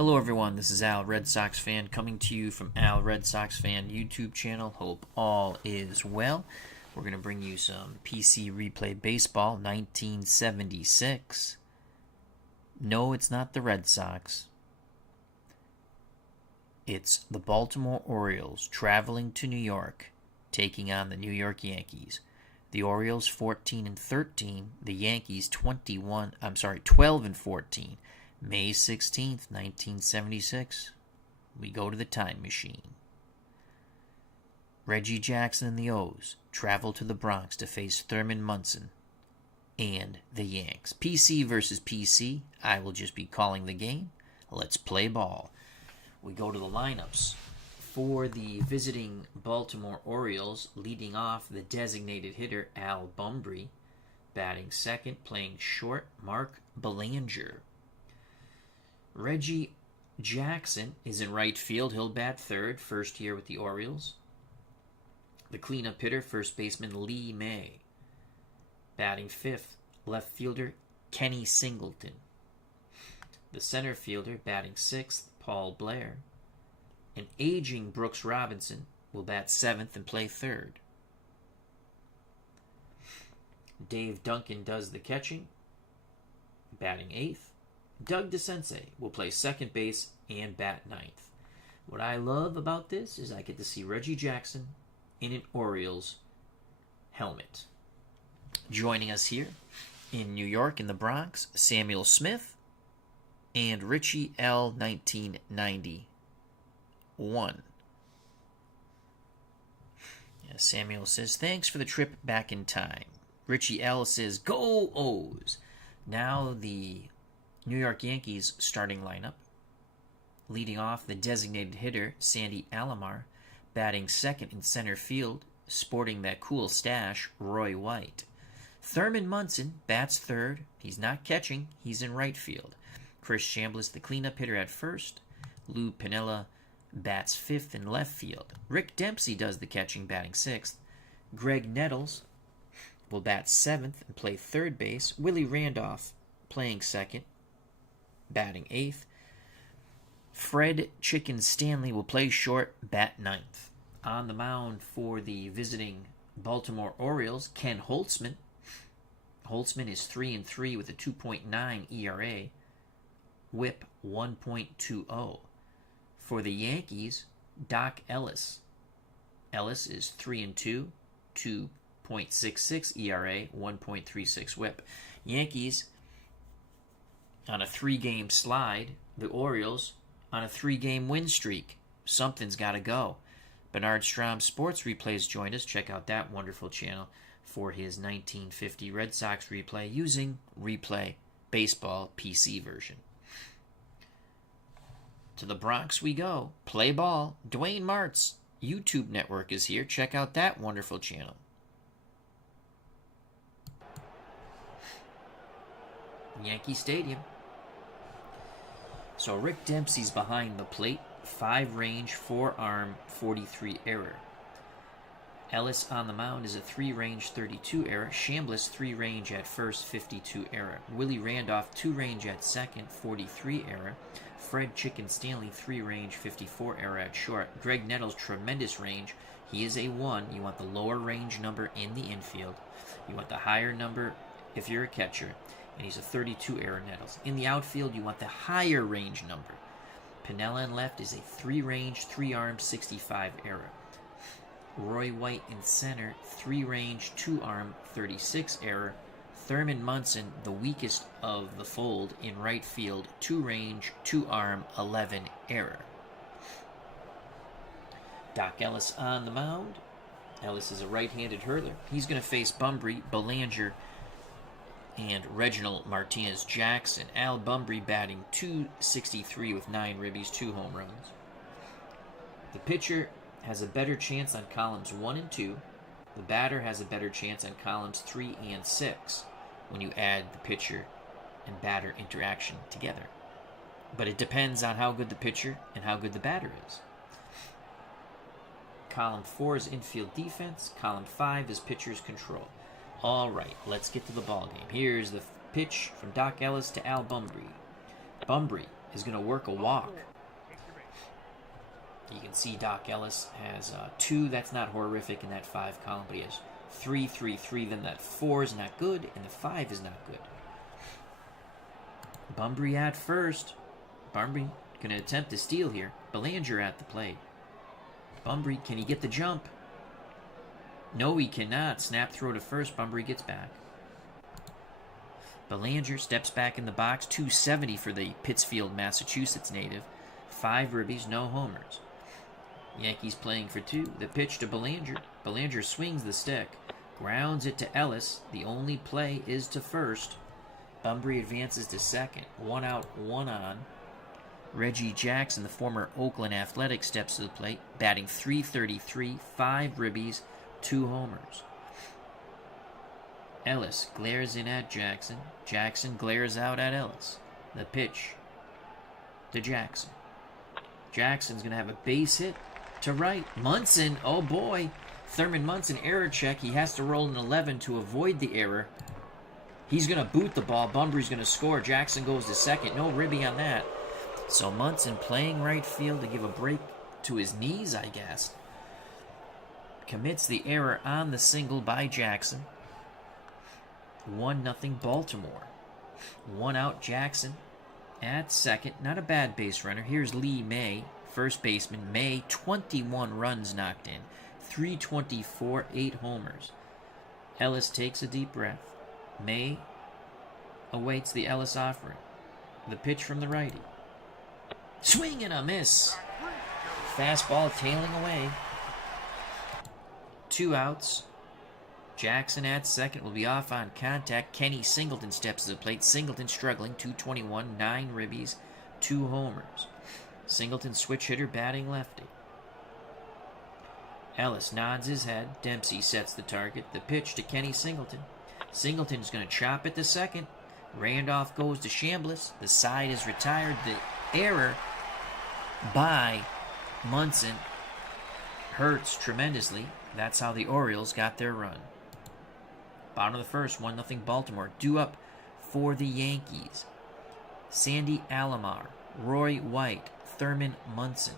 Hello everyone, this is Al, Red Sox fan, coming to you from Al Red Sox Fan YouTube channel. Hope all is well. We're going to bring you some PC Replay Baseball 1976. No, it's not the Red Sox. It's the Baltimore Orioles traveling to New York, taking on the New York Yankees. The Orioles 14-13, the Yankees 12-14. May 16th, 1976. We go to the time machine. Reggie Jackson and the O's travel to the Bronx to face Thurman Monson and the Yanks. PC versus PC. I will just be calling the game. Let's play ball. We go to the lineups. For the visiting Baltimore Orioles, leading off the designated hitter Al Bumbry. Batting second, playing short, Mark Belanger. Reggie Jackson is in right field. He'll bat third, first year with the Orioles. The cleanup hitter, first baseman Lee May. Batting fifth, left fielder Kenny Singleton. The center fielder, batting sixth, Paul Blair. An aging Brooks Robinson will bat seventh and play third. Dave Duncan does the catching, batting eighth. Doug DeCense will play second base and bat ninth. What I love about this is I get to see Reggie Jackson in an Orioles helmet. Joining us here in New York, in the Bronx, Samuel Smith and Richie L. 1991. Samuel says, thanks for the trip back in time. Richie L. says, go O's. Now the New York Yankees starting lineup. Leading off, the designated hitter, Sandy Alomar. Batting second in center field, sporting that cool stash, Roy White. Thurman Monson bats third. He's not catching, he's in right field. Chris Chambliss, the cleanup hitter, at first. Lou Piniella bats fifth in left field. Rick Dempsey does the catching, batting sixth. Greg Nettles will bat seventh and play third base. Willie Randolph playing second, batting eighth. Fred Chicken Stanley will play short, bat ninth. On the mound for the visiting Baltimore Orioles, Ken Holtzman. Holtzman is 3-3 with a 2.9 ERA, whip 1.20. For the Yankees, Doc Ellis. Ellis is 3-2, 2.66 ERA, 1.36 whip. Yankees on a 3-game slide, the Orioles on a 3-game win streak. Something's got to go. Bernard Strom Sports Replays joined us. Check out that wonderful channel for his 1950 Red Sox replay using Replay Baseball PC version. To the Bronx we go. Play ball. Dwayne Mart's YouTube network is here. Check out that wonderful channel. Yankee Stadium. So Rick Dempsey's behind the plate. 5 range, 4 arm, 43 error. Ellis on the mound is a 3 range, 32 error. Chambliss 3 range at first, 52 error. Willie Randolph 2 range at second, 43 error. Fred Chicken Stanley 3 range, 54 error at short. Greg Nettles tremendous range. He is a 1. You want the lower range number in the infield. You want the higher number if you're a catcher. And he's a 32 error Nettles. In the outfield, you want the higher range number. Piniella in left is a 3 range, 3 arm, 65 error. Roy White in center, 3 range, 2 arm, 36 error. Thurman Monson, the weakest of the fold, in right field, 2 range, 2 arm, 11 error. Doc Ellis on the mound. Ellis is a right-handed hurler. He's going to face Bumbry, Belanger, and Reginald Martinez Jackson. Al Bumbry batting .263 with 9 ribbies, 2 home runs. The pitcher has a better chance on columns 1 and 2. The batter has a better chance on columns 3 and 6 when you add the pitcher and batter interaction together. But it depends on how good the pitcher and how good the batter is. Column 4 is infield defense. Column 5 is pitcher's control. All right, let's get to the ball game. Here's the pitch from Doc Ellis to Al Bumbry. Bumbry is going to work a walk. You can see Doc Ellis has 2. That's not horrific in that 5 column, but he has 3, 3, 3. Then that 4 is not good, and the 5 is not good. Bunbury at first. Bunbury going to attempt to steal here. Belanger at the plate. Bunbury, can he get the jump? No, he cannot. Snap throw to first. Bunbury gets back. Belanger steps back in the box. 270 for the Pittsfield, Massachusetts native. 5 ribbies, no homers. Yankees playing for 2. The pitch to Belanger. Belanger swings the stick. Grounds it to Ellis. The only play is to first. Bunbury advances to second. 1 out, 1 on. Reggie Jackson, the former Oakland Athletic, steps to the plate, batting .333, 5 ribbies, 2 homers. Ellis glares in at Jackson. Jackson glares out at Ellis. The pitch to Jackson. Jackson's going to have a base hit to right. Monson, oh boy. Thurman Monson, error check. He has to roll an 11 to avoid the error. He's going to boot the ball. Bunbury's going to score. Jackson goes to second. No ribby on that. So Monson playing right field to give a break to his knees, I guess. Commits the error on the single by Jackson. 1-0 Baltimore. 1 out Jackson at second. Not a bad base runner. Here's Lee May, first baseman. May, 21 runs knocked in. 324, 8 homers. Ellis takes a deep breath. May awaits the Ellis offering. The pitch from the righty. Swing and a miss. Fastball tailing away. 2 outs. Jackson at second will be off on contact. Kenny Singleton steps to the plate. Singleton struggling. 221, 9 ribbies, 2 homers. Singleton switch hitter batting lefty. Ellis nods his head. Dempsey sets the target. The pitch to Kenny Singleton. Singleton's going to chop it to second. Randolph goes to Chambliss. The side is retired. The error by Monson hurts tremendously. That's how the Orioles got their run. Bottom of the first, 1-0 Baltimore. Due up for the Yankees. Sandy Alomar, Roy White, Thurman Monson.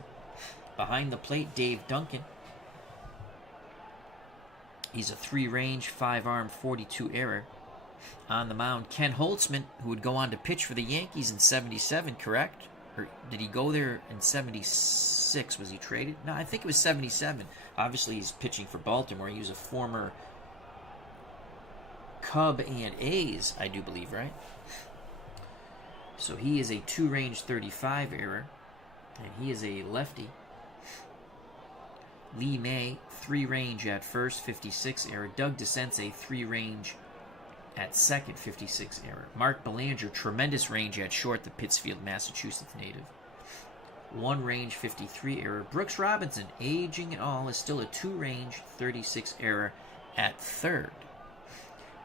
Behind the plate, Dave Duncan. He's a 3-range, 5-arm, 42 error. On the mound, Ken Holtzman, who would go on to pitch for the Yankees in 77, correct? Or did he go there in 76? Was he traded? No, I think it was 77. Obviously, he's pitching for Baltimore. He was a former Cub and A's, I do believe, right? So he is a 2-range 35 error, and he is a lefty. Lee May, 3-range at first, 56 error. Doug DeCense, 3-range at second, 56 error. Mark Belanger, tremendous range at short, the Pittsfield, Massachusetts native. 1-range, 53 error. Brooks Robinson, aging and all, is still a 2-range, 36 error at third.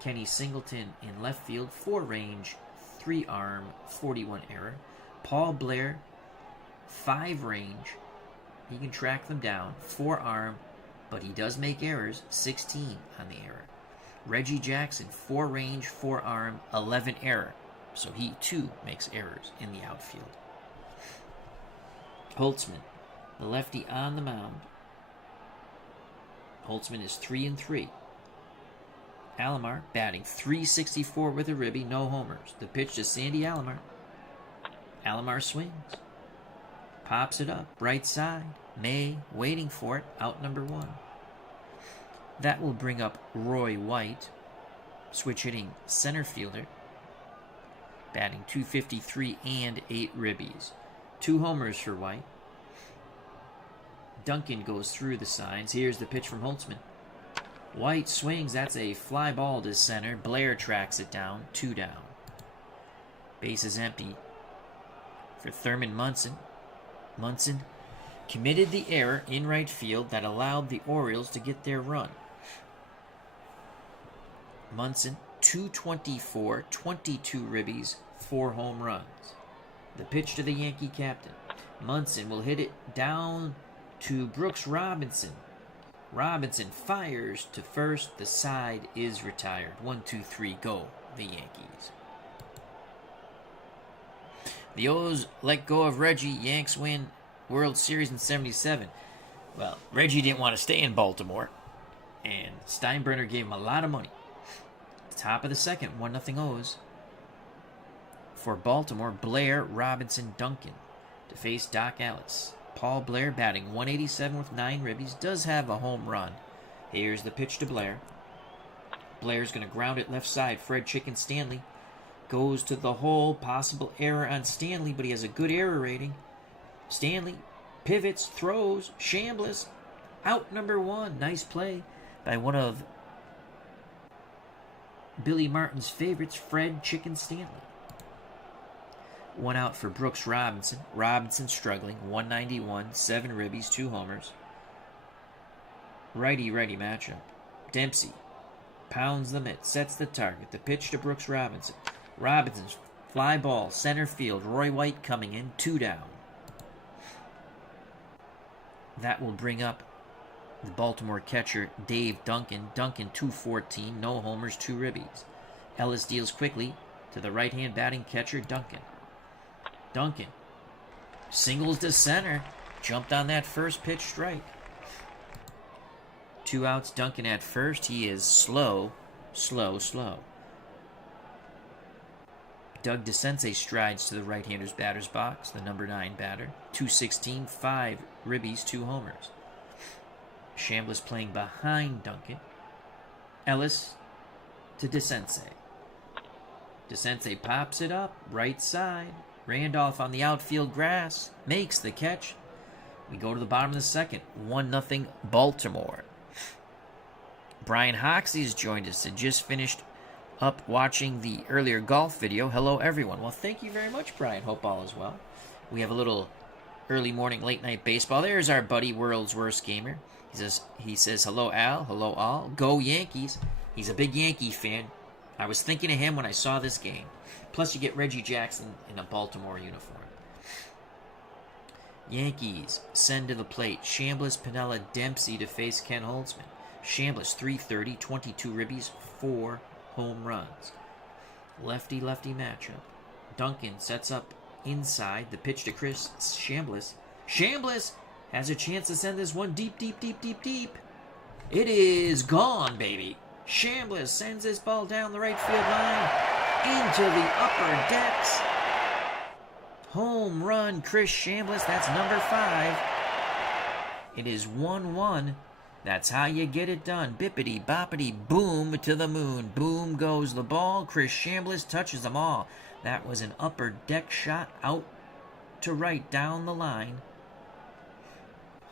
Kenny Singleton in left field, 4-range, 3-arm, 41 error. Paul Blair, 5-range. He can track them down, 4-arm, but he does make errors, 16 on the error. Reggie Jackson, 4-range, 4-arm, 11 error. So he, too, makes errors in the outfield. Holtzman, the lefty on the mound. Holtzman is 3-3. Alomar batting .364 with a ribby, no homers. The pitch to Sandy Alomar. Alomar swings. Pops it up, right side. May waiting for it, out number 1. That will bring up Roy White, switch hitting center fielder, batting .253 and 8 ribbies. 2 homers for White. Duncan goes through the signs. Here's the pitch from Holtzman. White swings. That's a fly ball to center. Blair tracks it down. 2 down. Base is empty for Thurman Monson. Monson committed the error in right field that allowed the Orioles to get their run. Monson, 224, 22 ribbies, 4 home runs. The pitch to the Yankee captain. Monson will hit it down to Brooks Robinson. Robinson fires to first. The side is retired. 1, 2, 3, go, the Yankees. The O's let go of Reggie. Yanks win World Series in 77. Well, Reggie didn't want to stay in Baltimore, and Steinbrenner gave him a lot of money. Top of the second, 1-0 O's. For Baltimore, Blair, Robinson, Duncan to face Doc Ellis. Paul Blair batting 187 with 9 ribbies. Does have a home run. Here's the pitch to Blair. Blair's going to ground it left side. Fred Chicken Stanley goes to the hole. Possible error on Stanley, but he has a good error rating. Stanley pivots, throws, Chambliss. Out number 1. Nice play by one of Billy Martin's favorites, Fred Chicken Stanley. 1 out for Brooks Robinson. Robinson struggling. 191, 7 ribbies, 2 homers. Righty-righty matchup. Dempsey pounds the mitt, sets the target. The pitch to Brooks Robinson. Robinson's fly ball, center field. Roy White coming in, 2 down. That will bring up the Baltimore catcher, Dave Duncan. Duncan, 214, no homers, 2 ribbies. Ellis deals quickly to the right-hand batting catcher, Duncan. Duncan singles to center. Jumped on that first pitch strike. 2 outs, Duncan at first. He is slow. Doug DeCense strides to the right-hander's batter's box, the number 9 batter. 216, 5 ribbies, 2 homers. Chambliss playing behind Duncan. Ellis to DeCense. DeCense pops it up, right side. Randolph on the outfield grass makes the catch. We go to the bottom of the second. 1-0 Baltimore. Brian Hoxie has joined us and just finished up watching the earlier golf video. Hello, everyone. Well, thank you very much, Brian. Hope all is well. We have a little early morning, late night baseball. There's our buddy, World's Worst Gamer. He says, hello, Al. Hello, all. Go Yankees. He's a big Yankee fan. I was thinking of him when I saw this game. Plus, you get Reggie Jackson in a Baltimore uniform. Yankees send to the plate. Chambliss, Piniella, Dempsey to face Ken Holtzman. Chambliss, 330, 22 ribbies, 4 home runs. Lefty-lefty matchup. Duncan sets up inside. The pitch to Chris Chambliss. Chambliss has a chance to send this one deep. It is gone, baby. Chambliss sends this ball down the right field line into the upper decks. Home run, Chris Chambliss. That's number 5. It is 1-1. That's how you get it done. Bippity boppity boom to the moon. Boom goes the ball. Chris Chambliss touches them all. That was an upper deck shot out to right down the line.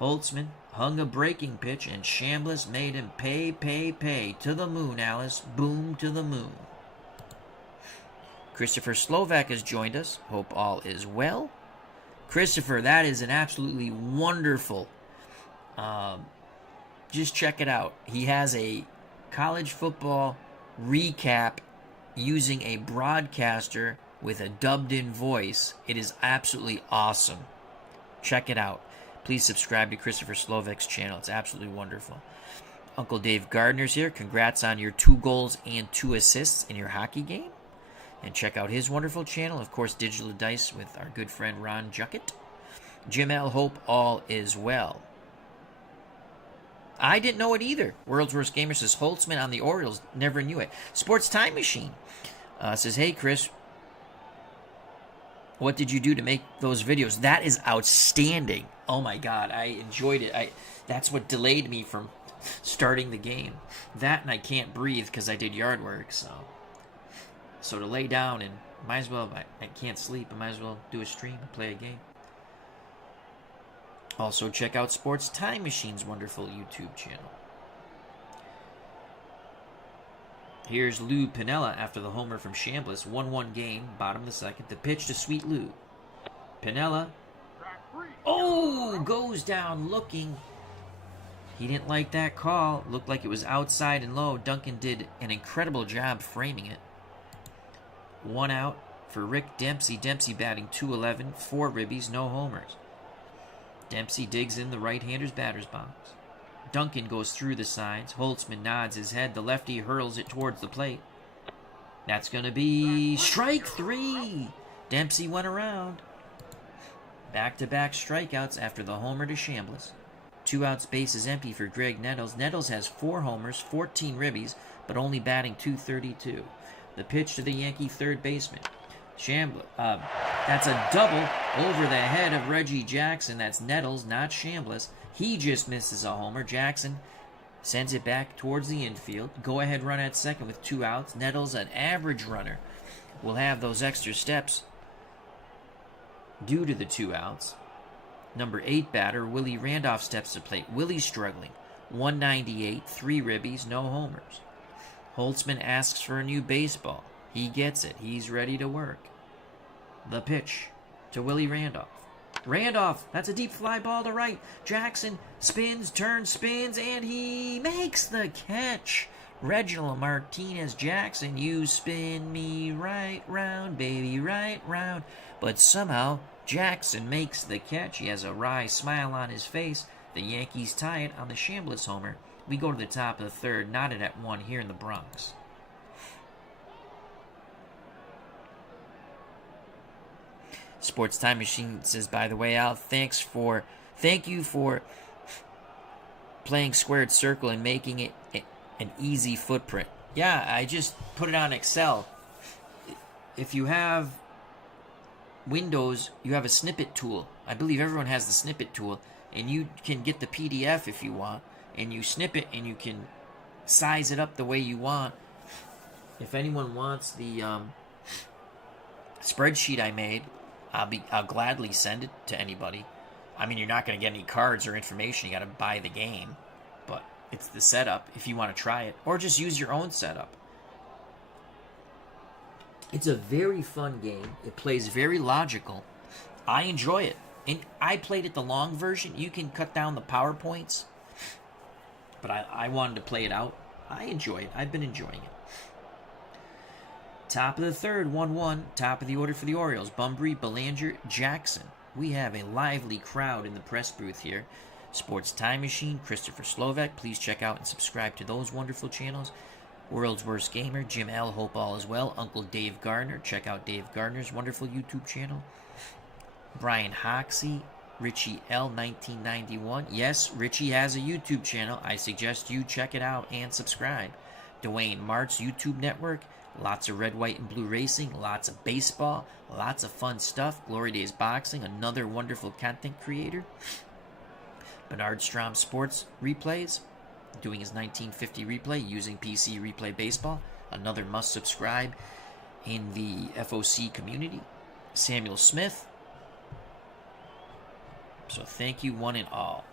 Holtzman hung a breaking pitch, and Chambliss made him pay. To the moon, Alice. Boom to the moon. Christopher Slovak has joined us. Hope all is well. Christopher, that is an absolutely wonderful... just check it out. He has a college football recap using a broadcaster with a dubbed-in voice. It is absolutely awesome. Check it out. Please subscribe to Christopher Slovak's channel. It's absolutely wonderful. Uncle Dave Gardner's here. Congrats on your 2 goals and 2 assists in your hockey game. And check out his wonderful channel. Of course, Digital Dice with our good friend Ron Juckett. Jim L. Hope all is well. I didn't know it either. World's Worst Gamer says Holtzman on the Orioles. Never knew it. Sports Time Machine says, hey, Chris, what did you do to make those videos? That is outstanding. Oh, my God. I enjoyed it. That's what delayed me from starting the game. That and I can't breathe because I did yard work. So to lay down and might as well, I can't sleep. I might as well do a stream and play a game. Also, check out Sports Time Machine's wonderful YouTube channel. Here's Lou Piniella after the homer from Chambliss. 1-1 game, bottom of the second. The pitch to Sweet Lou. Piniella. Oh, goes down looking. He didn't like that call. Looked like it was outside and low. Duncan did an incredible job framing it. 1 out for Rick Dempsey. Dempsey batting .211, 4 ribbies, no homers. Dempsey digs in the right-hander's batter's box. Duncan goes through the sides. Holtzman nods his head. The lefty hurls it towards the plate. That's going to be strike 3. Dempsey went around. Back-to-back strikeouts after the homer to Chambliss. 2 outs, bases empty for Greg Nettles. Nettles has 4 homers, 14 ribbies, but only batting .232. The pitch to the Yankee third baseman. That's a double over the head of Reggie Jackson. That's Nettles, not Chambliss. He just misses a homer. Jackson sends it back towards the infield. Go-ahead run at second with 2 outs. Nettles, an average runner, will have those extra steps due to the 2 outs. Number 8 batter, Willie Randolph, steps to plate. Willie's struggling. 198, 3 ribbies, no homers. Holtzman asks for a new baseball. He gets it. He's ready to work. The pitch to Willie Randolph. Randolph, that's a deep fly ball to right. Jackson spins, turns, spins, and he makes the catch. Reginald Martinez Jackson, you spin me right round, baby, right round. But somehow, Jackson makes the catch. He has a wry smile on his face. The Yankees tie it on the Chambliss homer. We go to the top of the third, knotted at 1 here in the Bronx. Sports Time Machine says, by the way, Al, thank you for playing squared circle and making it an easy footprint. Yeah, I just put it on Excel. If you have Windows, you have a snippet tool. I believe everyone has the snippet tool, and you can get the PDF if you want, and you snip it, and you can size it up the way you want. If anyone wants the spreadsheet I made, I'll gladly send it to anybody. I mean, you're not going to get any cards or information. You got to buy the game, but it's the setup if you want to try it, or just use your own setup. It's a very fun game. It plays very logical. I enjoy it. And I played it the long version. You can cut down the PowerPoints. But I wanted to play it out. I enjoy it. I've been enjoying it. Top of the third, 1-1. Top of the order for the Orioles. Bunbury, Belanger, Jackson. We have a lively crowd in the press booth here. Sports Time Machine, Christopher Slovak. Please check out and subscribe to those wonderful channels. World's Worst Gamer, Jim L. Hope all is well. Uncle Dave Gardner. Check out Dave Gardner's wonderful YouTube channel. Brian Hoxie, Richie L. 1991. Yes, Richie has a YouTube channel. I suggest you check it out and subscribe. Dwayne Mart's YouTube network. Lots of red, white, and blue racing. Lots of baseball. Lots of fun stuff. Glory Days Boxing, another wonderful content creator. Bernard Strom Sports Replays, doing his 1950 replay using PC Replay Baseball. Another must subscribe in the FOC community. Samuel Smith. So thank you one and all.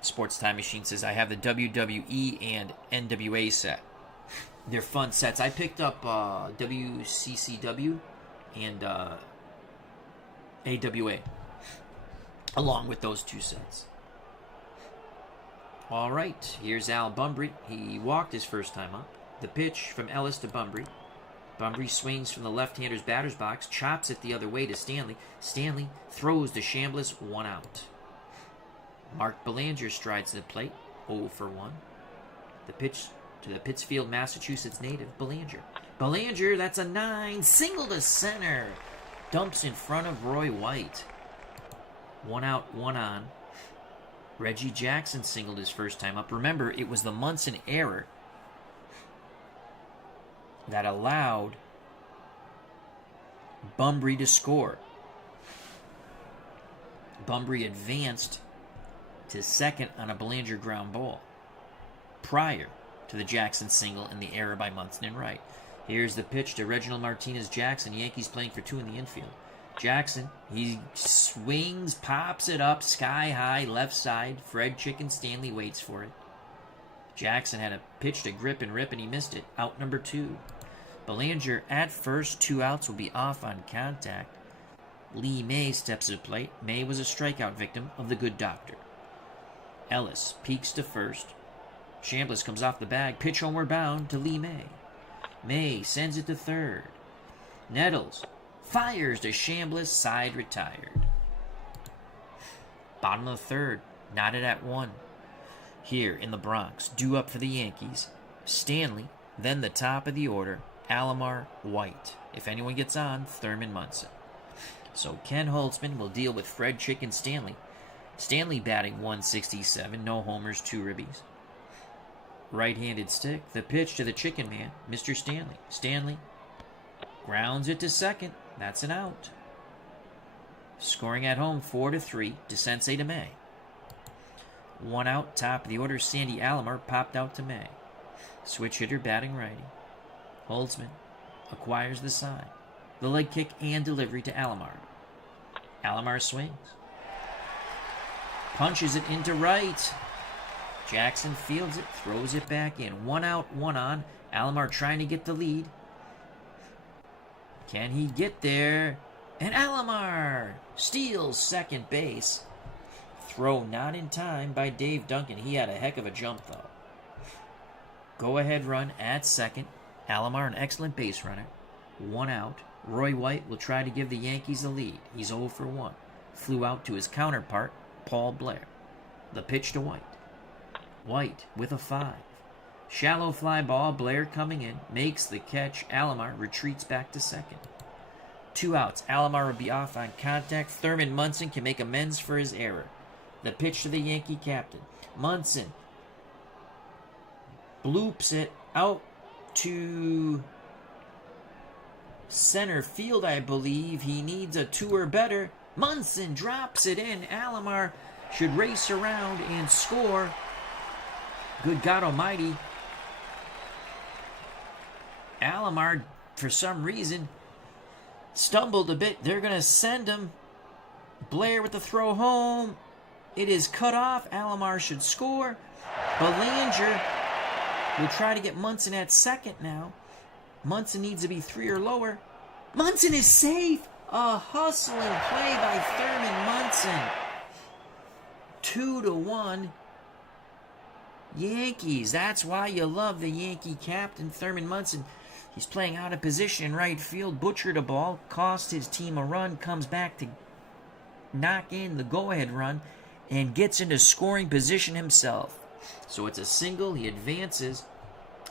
Sports Time Machine says, I have the WWE and NWA set. They're fun sets. I picked up WCCW and AWA along with those 2 sets. All right, here's Al Bunbury. He walked his first time up. The pitch from Ellis to Bunbury. Bunbury swings from the left-hander's batter's box, chops it the other way to Stanley. Stanley throws to Chambliss, 1 out. Mark Belanger strides to the plate, 0 for 1. The pitch to the Pittsfield, Massachusetts native, Belanger. Belanger, that's a 9, single to center. Dumps in front of Roy White. 1 out, 1 on. Reggie Jackson singled his first time up. Remember, it was the Monson error that allowed Bunbury to score. Bunbury advanced to second on a Belanger ground ball prior to the Jackson single and the error by Munson and Wright. Here's the pitch to Reginald Martinez Jackson. Yankees playing for 2 in the infield. Jackson, he swings, pops it up, sky high, left side. Fred Chicken Stanley waits for it. Jackson had a pitch to grip and rip, and he missed it. Out number 2. Belanger at first, 2 outs, will be off on contact. Lee May steps to the plate. May was a strikeout victim of the good doctor. Ellis peeks to first. Chambliss comes off the bag. Pitch homeward bound to Lee May. May sends it to third. Nettles fires to Chambliss, side retired. Bottom of the third, knotted at 1. Here in the Bronx, due up for the Yankees, Stanley, then the top of the order, Alomar, White. If anyone gets on, Thurman Monson. So Ken Holtzman will deal with Fred Chicken Stanley. Stanley batting 167, no homers, 2 ribbies. Right-handed stick, the pitch to the Chicken Man, Mr. Stanley. Stanley grounds it to second. That's an out. Scoring at home 4-3, DeSensei to May. 1 out, top of the order, Sandy Alomar popped out to May. Switch hitter batting righty. Holtzman acquires the side. The leg kick and delivery to Alomar. Alomar swings. Punches it into right. Jackson fields it, throws it back in. 1 out, 1 on. Alomar trying to get the lead. Can he get there? And Alomar steals second base. Throw not in time by Dave Duncan. He had a heck of a jump, though. Go-ahead run at second. Alomar, an excellent base runner. 1 out. Roy White will try to give the Yankees the lead. He's 0 for 1. Flew out to his counterpart, Paul Blair. The pitch to White. White with a 5. Shallow fly ball. Blair coming in. Makes the catch. Alomar retreats back to second. 2 outs. Alomar will be off on contact. Thurman Monson can make amends for his error. The pitch to the Yankee captain. Monson bloops it out to center field, I believe. He needs a 2 or better. Monson drops it in. Alomar should race around and score. Good God almighty. Alomar, for some reason, stumbled a bit. They're going to send him. Blair with the throw home. It is cut off. Alomar should score. Belanger will try to get Monson at second now. Monson needs to be 3 or lower. Monson is safe. A hustling play by Thurman Monson. 2-1. Yankees. That's why you love the Yankee captain, Thurman Monson. He's playing out of position in right field. Butchered a ball. Cost his team a run. Comes back to knock in the go-ahead run. And gets into scoring position himself. So it's a single. He advances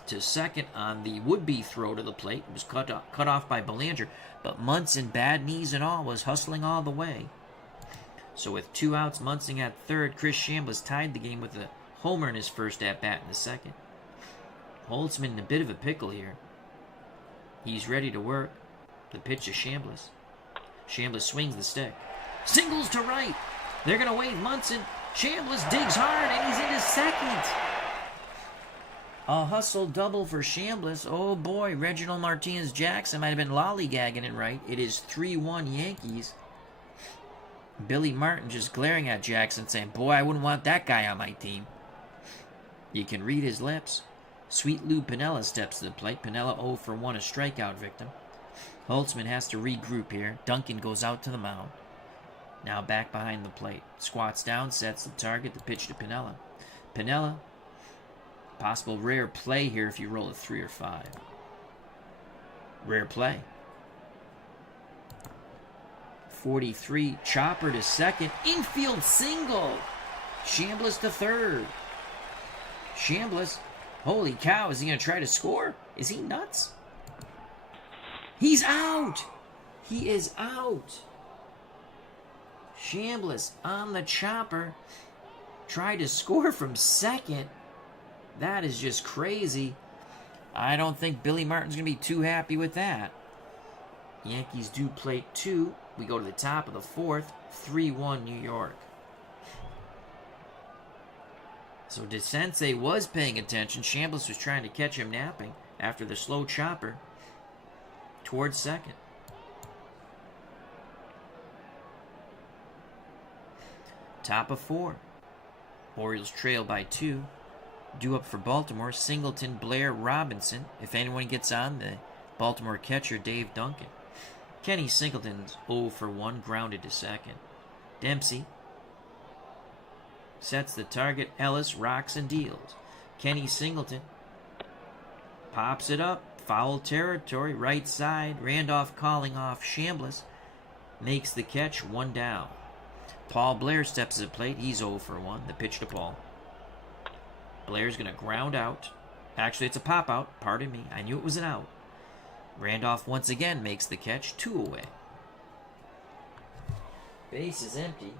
to second on the would-be throw to the plate. It was cut off by Belanger. But Monson, bad knees and all, was hustling all the way. So with 2 outs, Monson at third. Chris Chambliss tied the game with a homer in his first at-bat in the second. Holtzman in a bit of a pickle here. He's ready to work. The pitch to Chambliss. Chambliss swings the stick. Singles to right. They're going to wave Monson. Chambliss digs hard, and he's into second. A hustle double for Chambliss. Oh, boy. Reginald Martinez-Jackson might have been lollygagging it right. It is 3-1 Yankees. Billy Martin just glaring at Jackson, saying, boy, I wouldn't want that guy on my team. You can read his lips. Sweet Lou Piniella steps to the plate. Piniella 0 for 1, a strikeout victim. Holtzman has to regroup here. Duncan goes out to the mound. Now back behind the plate. Squats down, sets the target, the pitch to Piniella. Piniella, possible rare play here if you roll a 3 or 5. Rare play. 43, chopper to second. Infield single. Chambliss to third. Chambliss, holy cow, is he going to try to score? Is he nuts? He's out. He is out. Chambliss on the chopper. Tried to score from second. That is just crazy. I don't think Billy Martin's going to be too happy with that. Yankees do plate 2. We go to the top of the 4th. 3-1 New York. So DeSensei was paying attention. Chambliss was trying to catch him napping after the slow chopper towards second. Top of 4. Orioles trail by 2. Due up for Baltimore, Singleton, Blair, Robinson. If anyone gets on, the Baltimore catcher, Dave Duncan. Kenny Singleton's 0 for 1, grounded to second. Dempsey sets the target. Ellis rocks and deals. Kenny Singleton pops it up. Foul territory, right side. Randolph calling off Chambliss. Makes the catch, 1 down. Paul Blair steps to the plate. He's 0 for 1. The pitch to Paul. Blair's going to ground out. Actually, it's a pop out. Pardon me. I knew it was an out. Randolph once again makes the catch, 2 away. Base is empty.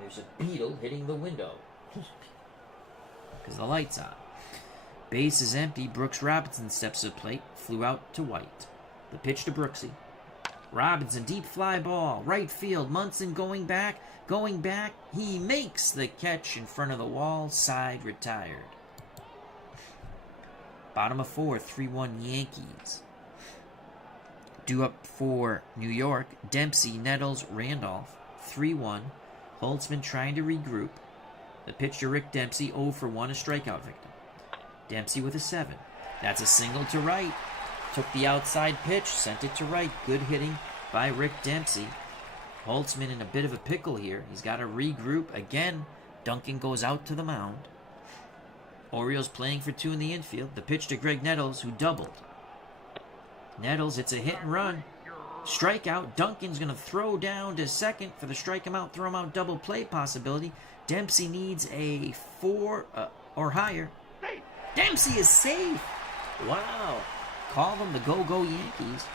There's a beetle hitting the window. Because the light's on. Base is empty. Brooks Robinson steps to the plate. Flew out to White. The pitch to Brooksy. Robinson, deep fly ball. Right field. Monson going back. Going back. He makes the catch in front of the wall. Side retired. Bottom of 4th. 3-1 Yankees. Due up for New York. Dempsey, Nettles, Randolph. 3-1. Holtzman trying to regroup. The pitch to Rick Dempsey. 0 for 1. A strikeout victim. Dempsey with a 7. That's a single to right. Took the outside pitch, sent it to right. Good hitting by Rick Dempsey. Holtzman in a bit of a pickle here. He's got to regroup. Again, Duncan goes out to the mound. Orioles playing for 2 in the infield. The pitch to Greg Nettles, who doubled. Nettles, it's a hit and run. Strikeout. Duncan's going to throw down to second for the strike him out, throw him out double play possibility. Dempsey needs a 4 or higher. Dempsey is safe. Wow. Call them the go-go Yankees.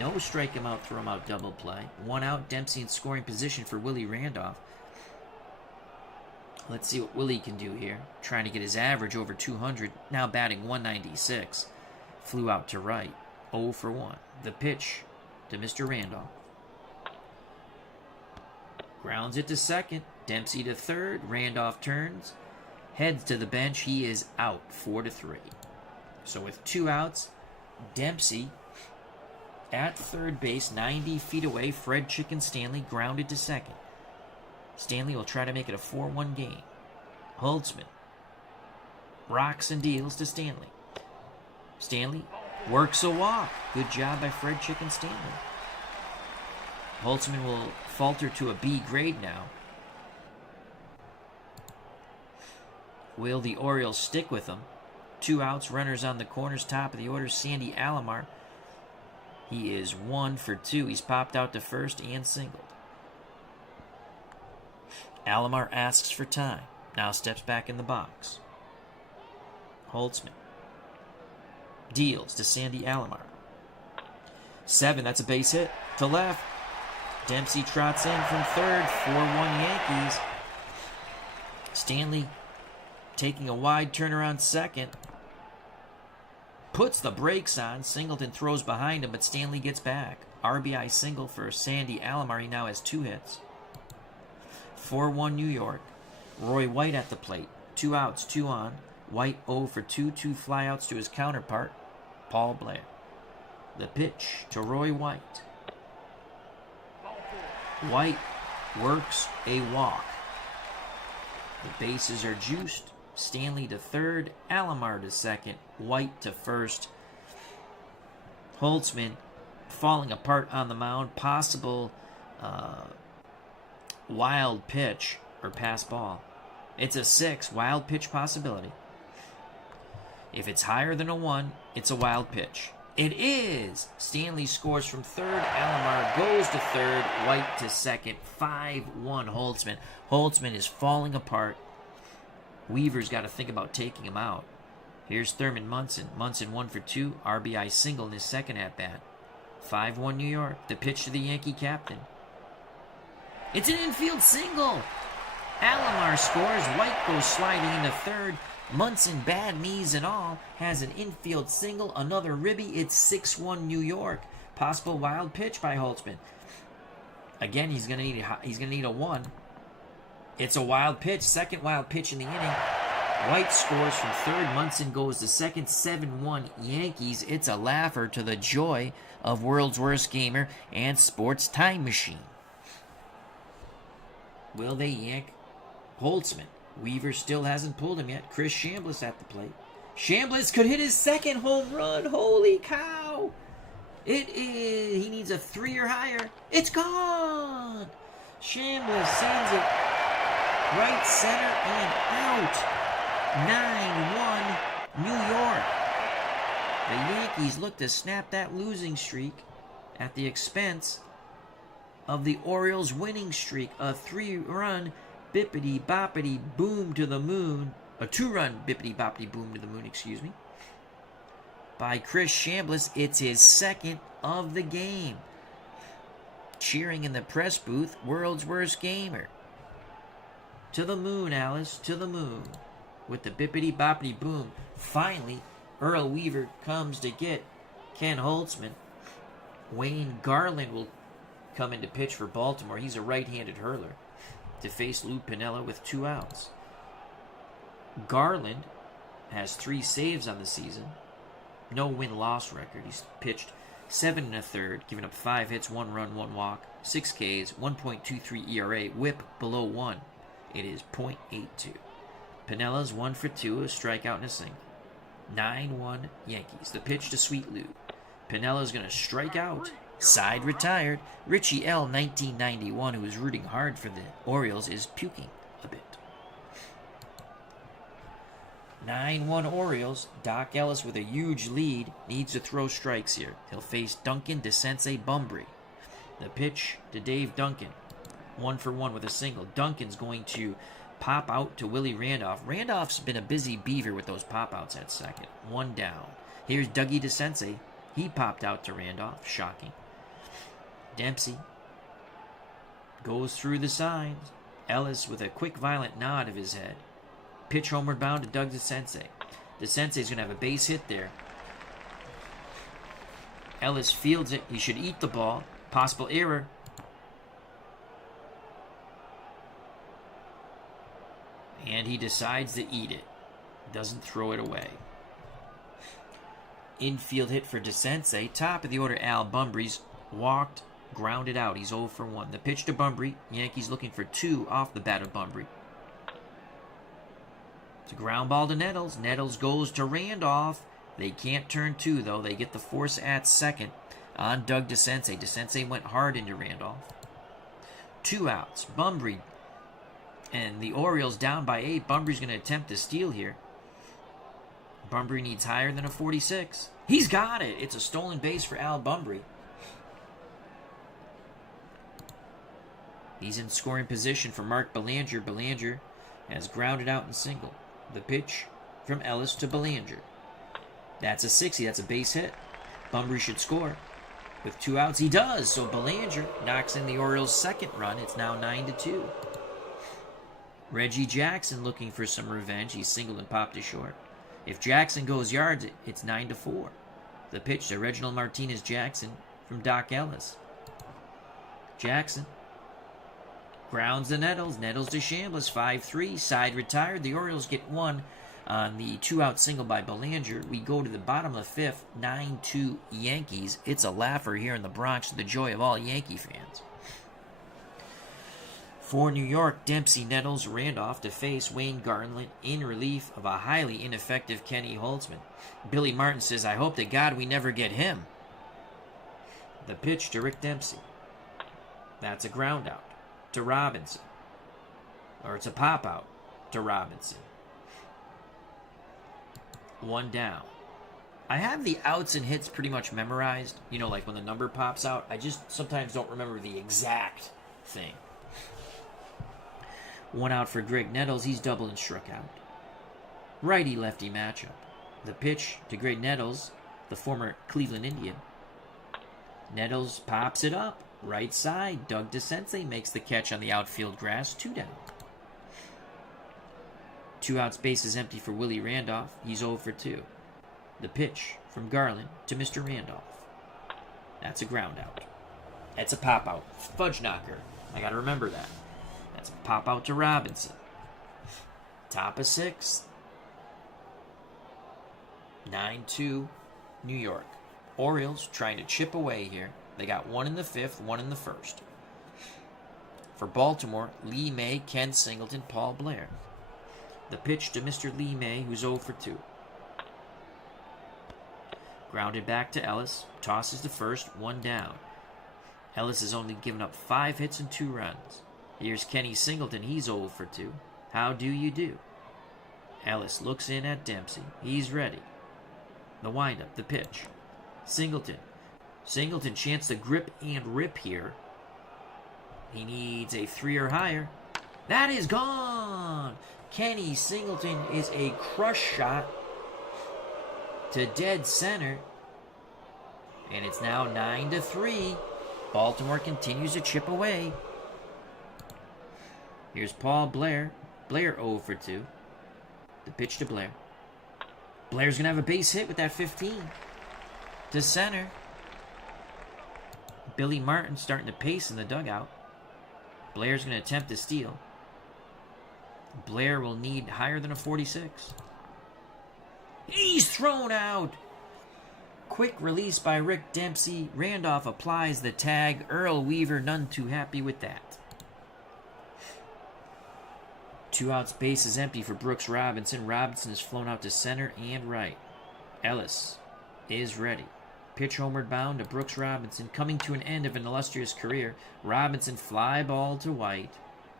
No strike him out, throw him out double play. 1 out. Dempsey in scoring position for Willie Randolph. Let's see what Willie can do here. Trying to get his average over 200. Now batting 196. Flew out to right. 0 for 1. The pitch to Mr. Randolph. Grounds it to second. Dempsey to third. Randolph turns. Heads to the bench. He is out 4-3. So with 2 outs, Dempsey at third base, 90 feet away. Fred Chicken Stanley grounded to second. Stanley will try to make it a 4-1 game. Holtzman rocks and deals to Stanley. Stanley works a walk. Good job by Fred Chicken Stanley. Holtzman will falter to a B grade now. Will the Orioles stick with him? 2 outs, runners on the corners, top of the order. Sandy Alomar. He is 1 for 2. He's popped out to first and singled. Alomar asks for time. Now steps back in the box. Holtzman deals to Sandy Alomar. 7, that's a base hit to left. Dempsey trots in from third. 4-1 Yankees. Stanley taking a wide turnaround second. Puts the brakes on. Singleton throws behind him, but Stanley gets back. RBI single for Sandy Alomar. He now has 2 hits. 4-1 New York. Roy White at the plate. 2 outs, 2 on. White 0 for 2. 2 flyouts to his counterpart, Paul Blair. The pitch to Roy White. White works a walk. The bases are juiced. Stanley to third, Alomar to second, White to first. Holtzman falling apart on the mound. Possible wild pitch or pass ball. It's a 6, wild pitch possibility. If it's higher than a 1, it's a wild pitch. It is. Stanley scores from third. Alomar goes to third. White to second. 5-1 Holtzman. Holtzman is falling apart. Weaver's got to think about taking him out. Here's Thurman Monson. Monson 1 for 2. RBI single in his second at-bat. 5-1 New York. The pitch to the Yankee captain. It's an infield single. Alomar scores. White goes sliding into third. Monson, bad knees and all, has an infield single. Another ribby. It's 6-1 New York. Possible wild pitch by Holtzman. Again, he's gonna need a 1. It's a wild pitch. Second wild pitch in the inning. White scores from third. Monson goes to second. 7-1 Yankees. It's a laugher to the joy of World's Worst Gamer and Sports Time Machine. Will they yank Holtzman? Weaver still hasn't pulled him yet. Chris Chambliss at the plate. Chambliss could hit his second home run. Holy cow. It is. He needs a 3 or higher. It's gone. Chambliss sends it right center and out. 9-1 New York. The Yankees look to snap that losing streak at the expense of the Orioles' winning streak. A 3-run bippity-boppity boom to the moon. A 2-run bippity-boppity boom to the moon, by Chris Chambliss. It's his second of the game. Cheering in the press booth, world's worst gamer. To the moon, Alice, to the moon. With the bippity-boppity boom. Finally, Earl Weaver comes to get Ken Holtzman. Wayne Garland will come in to pitch for Baltimore. He's a right-handed hurler to face Lou Piniella with 2 outs. Garland has 3 saves on the season. No win-loss record. He's pitched 7 1/3, giving up 5 hits, 1 run, 1 walk, 6 Ks, 1.23 ERA, whip below 1. It is .82. Pinella's 1 for 2, a strikeout and a single. 9-1 Yankees. The pitch to Sweet Lou. Pinella's going to strike out. Side retired. Richie L., 1991, who was rooting hard for the Orioles, is puking a bit. 9-1 Orioles. Doc Ellis with a huge lead needs to throw strikes here. He'll face Duncan DeSensei Bumbry. The pitch to Dave Duncan. 1 for 1 with a single. Duncan's going to pop out to Willie Randolph. Randolph's been a busy beaver with those pop-outs at second. 1 down. Here's Dougie DeSensei. He popped out to Randolph. Shocking. Dempsey goes through the signs. Ellis with a quick, violent nod of his head. Pitch homeward bound to Doug DeSensei. DeSensei's going to have a base hit there. Ellis fields it. He should eat the ball. Possible error. And he decides to eat it. Doesn't throw it away. Infield hit for DeSensei. Top of the order, Al Bumbry's walked, grounded out. He's 0 for 1. The pitch to Bumbry. Yankees looking for 2 off the bat of Bumbry. It's a ground ball to Nettles. Nettles goes to Randolph. They can't turn 2, though. They get the force at second on Doug DeSensei. DeSensei went hard into Randolph. 2 outs. Bumbry and the Orioles down by 8. Bumbry's going to attempt to steal here. Bumbry needs higher than a 46. He's got it. It's a stolen base for Al Bumbry. He's in scoring position for Mark Belanger. Belanger has grounded out and single. The pitch from Ellis to Belanger. That's a 60. That's a base hit. Bumbry should score. With 2 outs, he does. So Belanger knocks in the Orioles' second run. It's now 9-2. Reggie Jackson looking for some revenge. He singled and popped to short. If Jackson goes yards, it's 9-4. The pitch to Reginald Martinez Jackson from Doc Ellis. Jackson grounds the Nettles. Nettles to Chambliss, 5-3. Side retired. The Orioles get 1 on the 2-out single by Belanger. We go to the bottom of the 5th, 9-2 Yankees. It's a laugher here in the Bronx to the joy of all Yankee fans. For New York, Dempsey, Nettles, Randolph to face Wayne Garland in relief of a highly ineffective Kenny Holtzman. Billy Martin says, I hope to God we never get him. The pitch to Rick Dempsey. That's a ground out to Robinson. Or it's a pop out to Robinson. 1 down. I have the outs and hits pretty much memorized. You know, like when the number pops out. I just sometimes don't remember the exact thing. 1 out for Greg Nettles. He's doubled and struck out. Righty-lefty matchup. The pitch to Greg Nettles, the former Cleveland Indian. Nettles pops it up. Right side. Doug DeSensei makes the catch on the outfield grass. 2 down. 2 outs, base is empty for Willie Randolph. He's 0 for 2. The pitch from Garland to Mr. Randolph. That's a ground out. That's a pop out. Fudge knocker. I got to remember that. That's a pop out to Robinson. Top of 6th. 9-2 New York. Orioles trying to chip away here. They got 1 in the 5th, 1 in the 1st. For Baltimore, Lee May, Ken Singleton, Paul Blair. The pitch to Mr. Lee May, who's 0 for 2. Grounded back to Ellis. Tosses to first, 1 down. Ellis has only given up 5 hits and 2 runs. Here's Kenny Singleton. He's 0 for 2. How do you do? Ellis looks in at Dempsey. He's ready. The windup, the pitch. Singleton. Singleton chance to grip and rip here. He needs a 3 or higher. That is gone! Kenny Singleton is a crush shot to dead center. And it's now 9-3. Baltimore continues to chip away. Here's Paul Blair. Blair 0 for 2. The pitch to Blair. Blair's going to have a base hit with that 15. To center. Billy Martin starting to pace in the dugout. Blair's going to attempt to steal. Blair will need higher than a 46. He's thrown out. Quick release by Rick Dempsey. Randolph applies the tag. Earl Weaver, none too happy with that. 2 outs, base is empty for Brooks Robinson. Robinson is flown out to center and right. Ellis is ready. Pitch homeward bound to Brooks Robinson, coming to an end of an illustrious career. Robinson fly ball to White.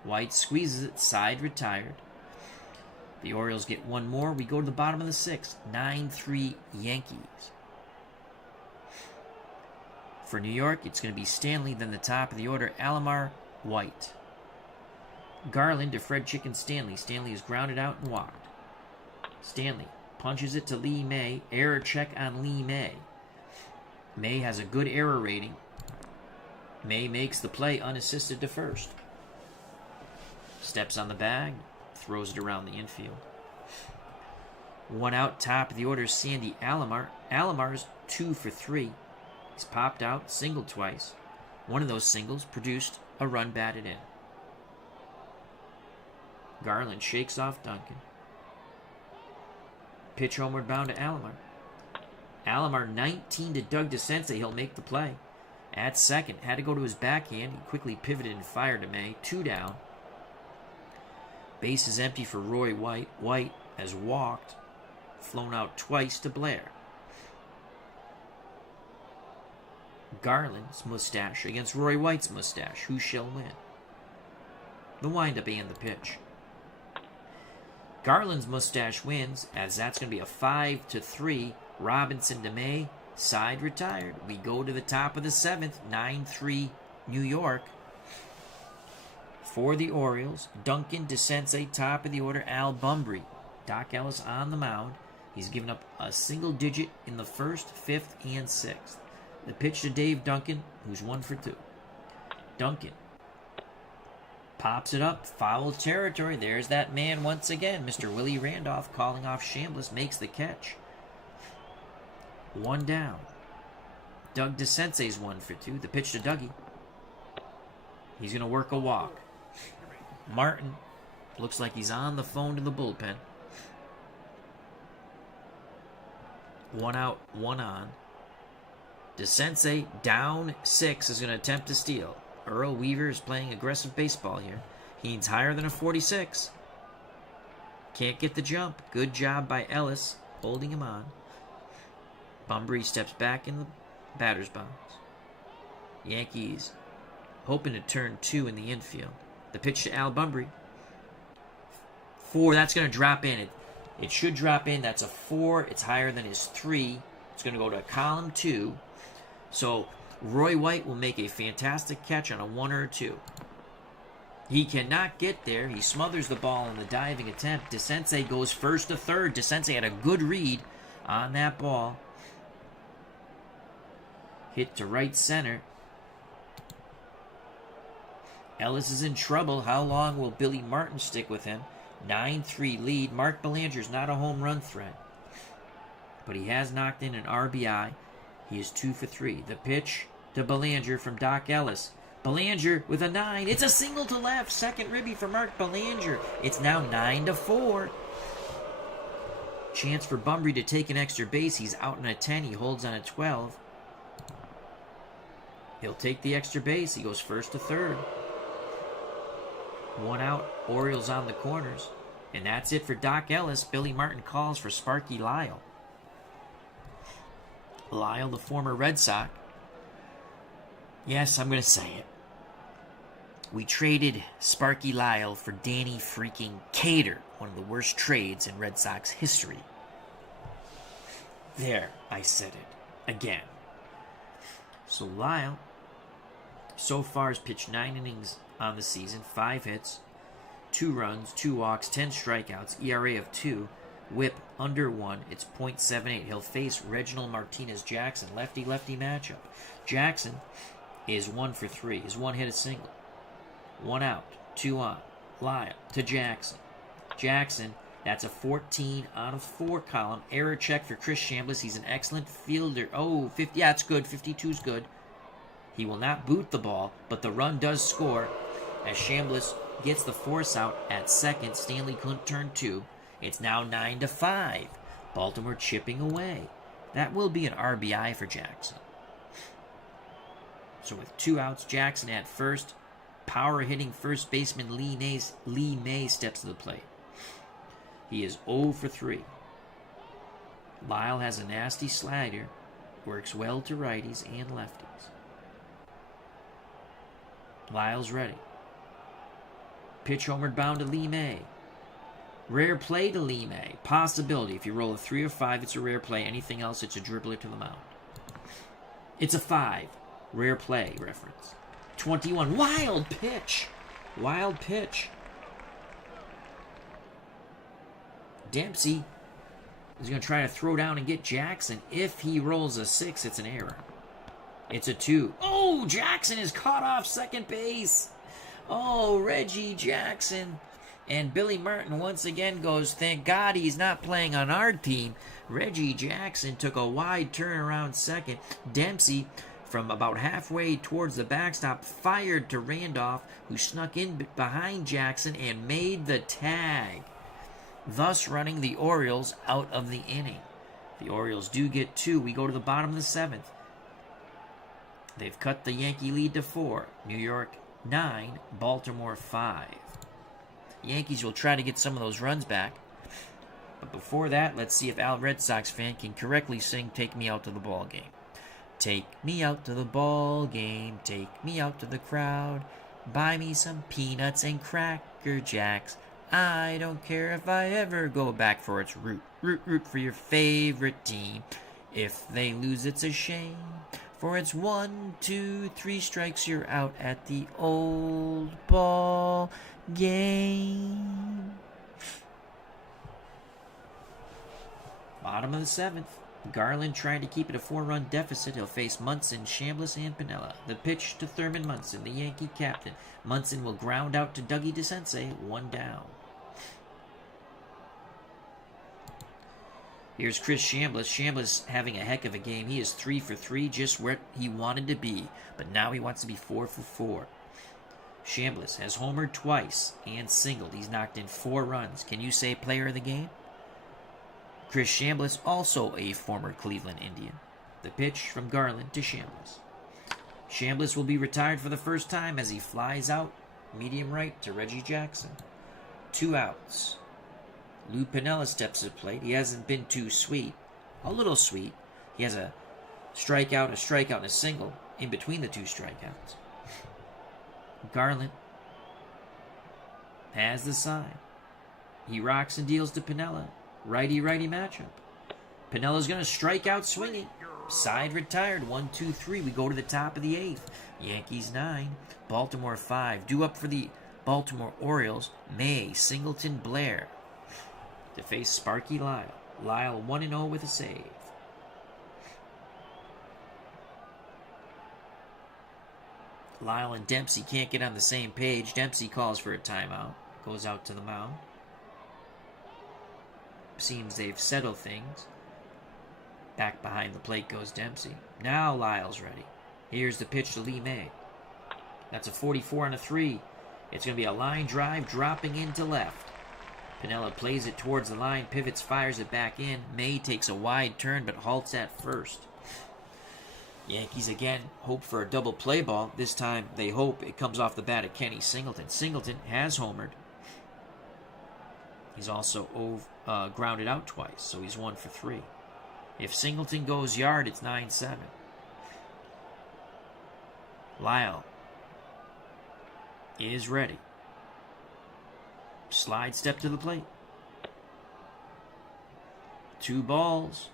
White squeezes it, side retired. The Orioles get one more. We go to the bottom of the 6th. 9-3 Yankees. For New York, it's going to be Stanley, then the top of the order, Alomar, White. Garland to Fred Chicken Stanley. Stanley is grounded out and walked. Stanley punches it to Lee May. Error check on Lee May. May has a good error rating. May makes the play unassisted to first. Steps on the bag, throws it around the infield. 1 out, top of the order, Sandy Alomar. Alomar's 2 for 3. He's popped out, singled twice. One of those singles produced a run batted in. Garland shakes off Duncan. Pitch homeward bound to Alomar. Alomar 19 to Doug DeCense. He'll make the play. At second, had to go to his backhand. He quickly pivoted and fired to May. 2 down. Base is empty for Roy White. White has walked. Flown out twice to Blair. Garland's mustache against Roy White's mustache. Who shall win? The windup and the pitch. Garland's mustache wins, as that's going to be a 5-3. Robinson to May, side retired. We go to the top of the 7th, 9-3 New York. For the Orioles, Duncan DeCense, top of the order, Al Bumbry. Doc Ellis on the mound. He's given up a single digit in the 1st, 5th, and 6th. The pitch to Dave Duncan, who's 1 for 2. Duncan pops it up, foul territory. There's that man once again. Mr. Willie Randolph calling off Chambliss, makes the catch. 1 down. Doug DeCense's 1 for 2. The pitch to Dougie. He's going to work a walk. Martin looks like he's on the phone to the bullpen. 1 out, 1 on. DeCense down 6 is going to attempt to steal. Earl Weaver is playing aggressive baseball here. He needs higher than a 46. Can't get the jump. Good job by Ellis holding him on. Bumbry steps back in the batter's box. Yankees hoping to turn 2 in the infield. The pitch to Al Bumbry. 4, that's going to drop in. It should drop in. That's a 4. It's higher than his 3. It's going to go to column 2. So Roy White will make a fantastic catch on a 1 or a 2. He cannot get there. He smothers the ball in the diving attempt. DeCense goes first to third. DeCense had a good read on that ball. Hit to right center. Ellis is in trouble. How long will Billy Martin stick with him? 9-3 lead. Mark Belanger's not a home run threat, but he has knocked in an RBI. He is 2 for 3. The pitch to Belanger from Doc Ellis. Belanger with a 9. It's a single to left. Second ribby for Mark Belanger. It's now 9-4. Chance for Bumbry to take an extra base. He's out on a 10. He holds on a 12. He'll take the extra base. He goes first to third. 1 out. Orioles on the corners. And that's it for Doc Ellis. Billy Martin calls for Sparky Lyle. Lyle, the former Red Sox. Yes, I'm going to say it. We traded Sparky Lyle for Danny freaking Cater, one of the worst trades in Red Sox history. There, I said it again. So Lyle, so far, has pitched 9 innings on the season, 5 hits, 2 runs, 2 walks, 10 strikeouts, ERA of 2. Whip under 1. It's .78. He'll face Reginald Martinez Jackson. Lefty-lefty matchup. Jackson is 1 for 3. His one hit a single. 1 out. 2 on. Lyle to Jackson. Jackson, that's a 14 out of 4 column. Error check for Chris Chambliss. He's an excellent fielder. Oh, 50. Yeah, it's good. 52 is good. He will not boot the ball, but the run does score as Chambliss gets the force out at second. Stanley couldn't turn 2. It's now 9-5. Baltimore chipping away. That will be an RBI for Jackson. So with 2 outs, Jackson at first. Power hitting first baseman Lee May steps to the plate. He is 0 for 3. Lyle has a nasty slider. Works well to righties and lefties. Lyle's ready. Pitch homered bound to Lee May. Rare play to Lee May. Possibility. If you roll a 3 or 5, it's a rare play. Anything else, it's a dribbler to the mound. It's a 5. Rare play reference. 21. Wild pitch. Wild pitch. Dempsey is going to try to throw down and get Jackson. If he rolls a 6, it's an error. It's a 2. Oh, Jackson is caught off second base. Oh, Reggie Jackson. And Billy Martin once again goes, thank God he's not playing on our team. Reggie Jackson took a wide turn around second. Dempsey, from about halfway towards the backstop, fired to Randolph, who snuck in behind Jackson and made the tag, thus running the Orioles out of the inning. The Orioles do get 2. We go to the bottom of the 7th. They've cut the Yankee lead to 4. New York 9, Baltimore 5. The Yankees will try to get some of those runs back. But before that, let's see if Al Red Sox fan can correctly sing Take Me Out to the Ball Game. Take me out to the ball game, take me out to the crowd, buy me some peanuts and Cracker Jacks. I don't care if I ever go back, for it's root for your favorite team. If they lose, it's a shame, for it's 1, 2, 3 strikes, you're out at the old ball game. Bottom of the 7th. Garland trying to keep it a 4-run deficit. He'll face Monson, Chambliss, and Piniella. The pitch to Thurman Monson, the Yankee captain. Monson will ground out to Dougie DeCense, 1 down. Here's Chris Chambliss. Chambliss having a heck of a game. He is 3 for 3, just where he wanted to be. But now he wants to be 4 for 4. Chambliss has homered twice and singled. He's knocked in 4 runs. Can you say player of the game? Chris Chambliss, also a former Cleveland Indian. The pitch from Garland to Chambliss. Chambliss will be retired for the first time as he flies out medium right to Reggie Jackson. 2 outs. Lou Piniella steps to the plate. He hasn't been too sweet. A little sweet. He has a strikeout, and a single in between the 2 strikeouts. Garland has the sign. He rocks and deals to Piniella. Righty-righty matchup. Pinella's going to strike out swinging. Side retired. 1, 2, 3. We go to the top of the 8th. Yankees 9. Baltimore 5. Due up for the Baltimore Orioles. May, Singleton, Blair. To face Sparky Lyle. Lyle 1-0 with a save. Lyle and Dempsey can't get on the same page. Dempsey calls for a timeout. Goes out to the mound. Seems they've settled things. Back behind the plate goes Dempsey. Now Lyle's ready. Here's the pitch to Lee May. That's a 44 on a 3. It's going to be a line drive dropping into left. Piniella plays it towards the line, pivots, fires it back in. May takes a wide turn but halts at first. Yankees again hope for a double play ball. This time they hope it comes off the bat of Kenny Singleton. Singleton has homered. He's also grounded out twice, so he's 1 for 3. If Singleton goes yard, it's 9-7. Lyle is ready. Slide step to the plate. 2 balls.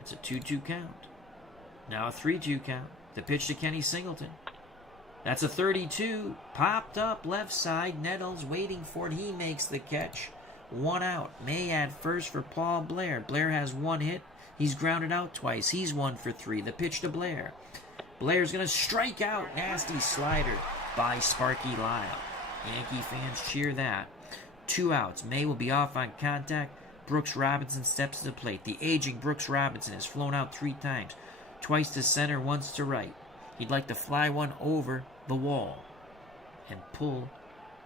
It's a 2-2 count. Now a 3-2 count. The pitch to Kenny Singleton. That's a 32. Popped up left side. Nettles waiting for it. He makes the catch. 1 out. May at first for Paul Blair. Blair has 1 hit. He's grounded out twice. He's 1 for 3. The pitch to Blair. Blair's going to strike out. Nasty slider by Sparky Lyle. Yankee fans cheer that. 2 outs. May will be off on contact. Brooks Robinson steps to the plate. The aging Brooks Robinson has flown out 3 times. Twice to center, once to right. He'd like to fly one over the wall and pull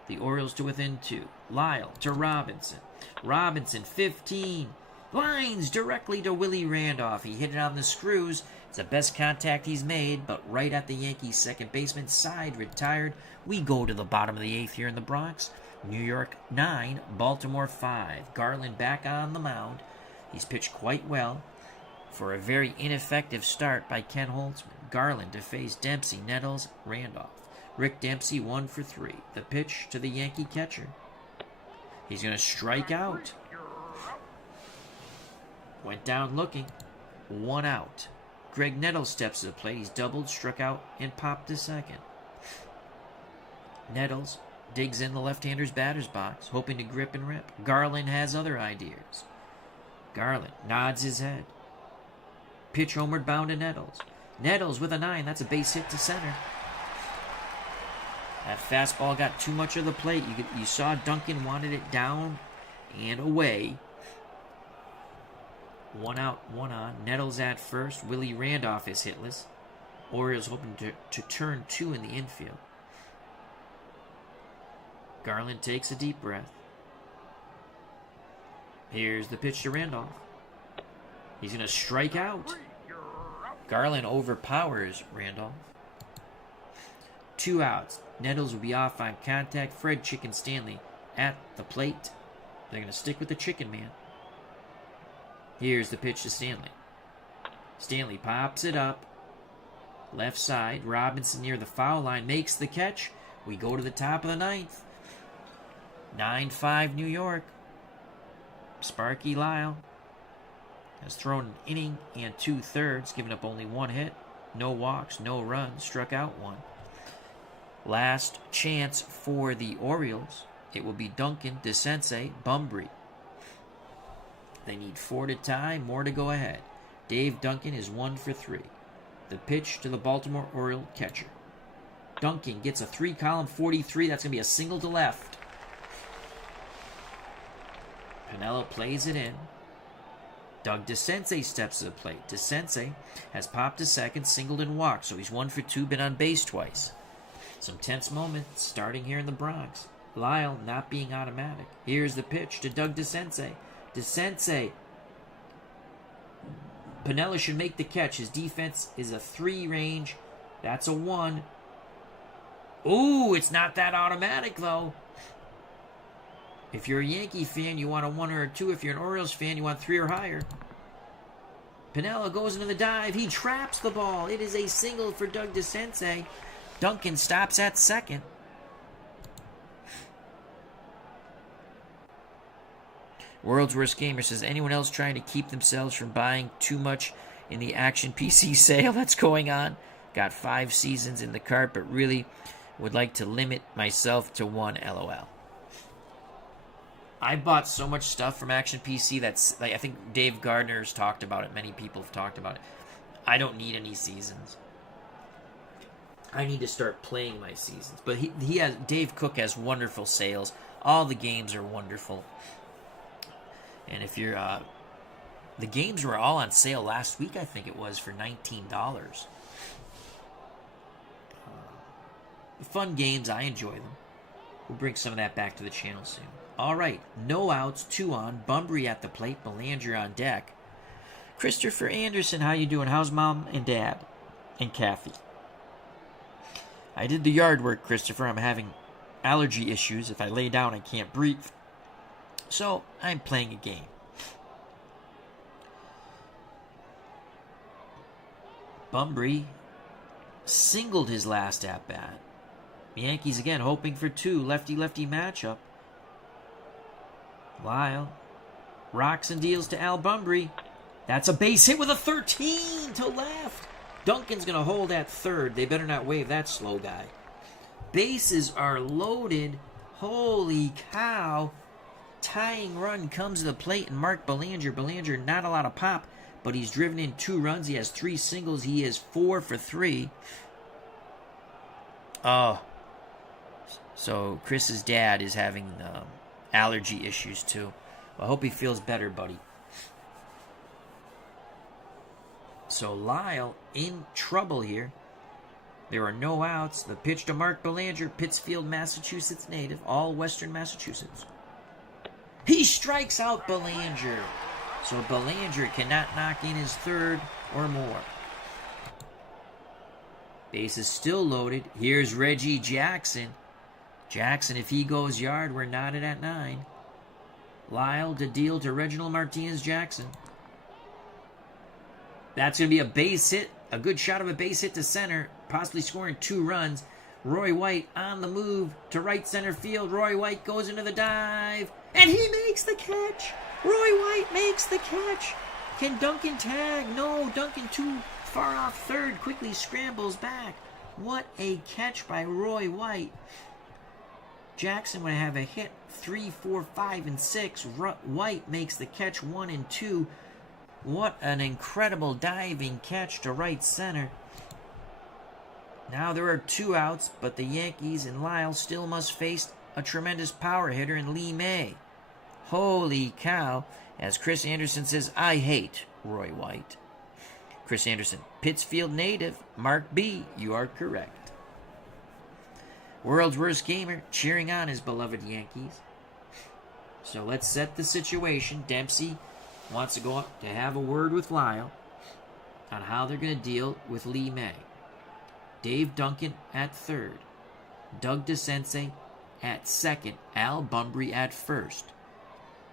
the Orioles to within 2. Lyle to Robinson. Robinson, 15. Lines directly to Willie Randolph. He hit it on the screws. It's the best contact he's made, but right at the Yankees' second baseman side, retired. We go to the bottom of the 8th here in the Bronx. New York 9, Baltimore 5. Garland back on the mound. He's pitched quite well for a very ineffective start by Ken Holtzman. Garland to face Dempsey, Nettles, Randolph. Rick Dempsey 1 for 3. The pitch to the Yankee catcher. He's going to strike out. Went down looking. 1 out. Greg Nettles steps to the plate. He's doubled, struck out, and popped to second. Nettles digs in the left-hander's batter's box, hoping to grip and rip. Garland has other ideas. Garland nods his head. Pitch homeward bound to Nettles. Nettles with a 9. That's a base hit to center. That fastball got too much of the plate. You saw Duncan wanted it down and away. 1 out, 1 on. Nettles at first. Willie Randolph is hitless. Orioles hoping to turn 2 in the infield. Garland takes a deep breath. Here's the pitch to Randolph. He's going to strike out. Garland overpowers Randolph. 2 outs. Nettles will be off on contact. Fred Chicken Stanley at the plate. They're going to stick with the Chicken Man. Here's the pitch to Stanley. Stanley pops it up. Left side. Robinson near the foul line makes the catch. We go to the top of the 9th. 9-5 New York. Sparky Lyle has thrown an inning and 2/3, giving up only 1 hit. No walks, no runs, struck out 1. Last chance for the Orioles. It will be Duncan, DeSense, Bumbry. They need 4 to tie, more to go ahead. Dave Duncan is 1 for 3. The pitch to the Baltimore Oriole catcher. Duncan gets a 3-column 43. That's going to be a single to left. Pinella plays it in. Doug DeSense steps to the plate. DeSense has popped to second, singled and walked, so he's 1 for 2, been on base twice. Some tense moments starting here in the Bronx. Lyle not being automatic. Here's the pitch to Doug DeSense. DeSense. Pinella should make the catch. His defense is a 3 range. That's a 1. Ooh, it's not that automatic, though. If you're a Yankee fan, you want a 1 or a 2. If you're an Orioles fan, you want 3 or higher. Pinella goes into the dive. He traps the ball. It is a single for Doug DeSense. Duncan stops at second. World's Worst Gamer says, anyone else trying to keep themselves from buying too much in the Action PC sale that's going on? Got 5 seasons in the cart, but really would like to limit myself to 1, LOL. I bought so much stuff from Action PC that's, like, I think Dave Gardner's talked about it. Many people have talked about it. I don't need any seasons. I need to start playing my seasons. But Dave Cook has wonderful sales. All the games are wonderful. And if you're, the games were all on sale last week, I think it was, for $19. Fun games, I enjoy them. We'll bring some of that back to the channel soon. All right, no outs, 2 on. Bumbry at the plate, Belanger on deck. Christopher Anderson, how you doing? How's Mom and Dad? And Kathy? I did the yard work, Christopher. I'm having allergy issues. If I lay down, I can't breathe. So, I'm playing a game. Bumbry singled his last at-bat. Yankees again hoping for 2. Lefty-lefty matchup. Lyle rocks and deals to Al Bumbry. That's a base hit with a 13 to left. Duncan's going to hold at third. They better not wave that slow guy. Bases are loaded. Holy cow. tying run comes to the plate, and Mark Belanger. Belanger, not a lot of pop, but he's driven in 2 runs. He has 3 singles. He is 4 for 3. Oh. So Chris's dad is having allergy issues too. I hope he feels better, buddy. So Lyle in trouble here. There are no outs. The pitch to Mark Belanger, Pittsfield, Massachusetts native, all Western Massachusetts. He strikes out Belanger. So Belanger cannot knock in his 3rd or more. Base is still loaded. Here's Reggie Jackson. Jackson, if he goes yard, we're knotted at 9. Lyle to deal to Reginald Martinez Jackson. That's going to be a base hit. A good shot of a base hit to center. Possibly scoring 2 runs. Roy White on the move to right center field. Roy White goes into the dive. And he makes the catch. Roy White makes the catch. Can Duncan tag? No, Duncan too far off third. Quickly scrambles back. What a catch by Roy White. Jackson would have a hit 3, 4, 5, and 6. White makes the catch 1 and 2. What an incredible diving catch to right center. Now there are 2 outs, but the Yankees and Lyle still must face a tremendous power hitter in Lee May. Holy cow. As Chris Anderson says, I hate Roy White. Chris Anderson, Pittsfield native, Mark B. You are correct. World's worst gamer cheering on his beloved Yankees. So let's set the situation. Dempsey wants to go up to have a word with Lyle on how they're going to deal with Lee May. Dave Duncan at 3rd. Doug DeCense at 2nd. Al Bumbry at 1st.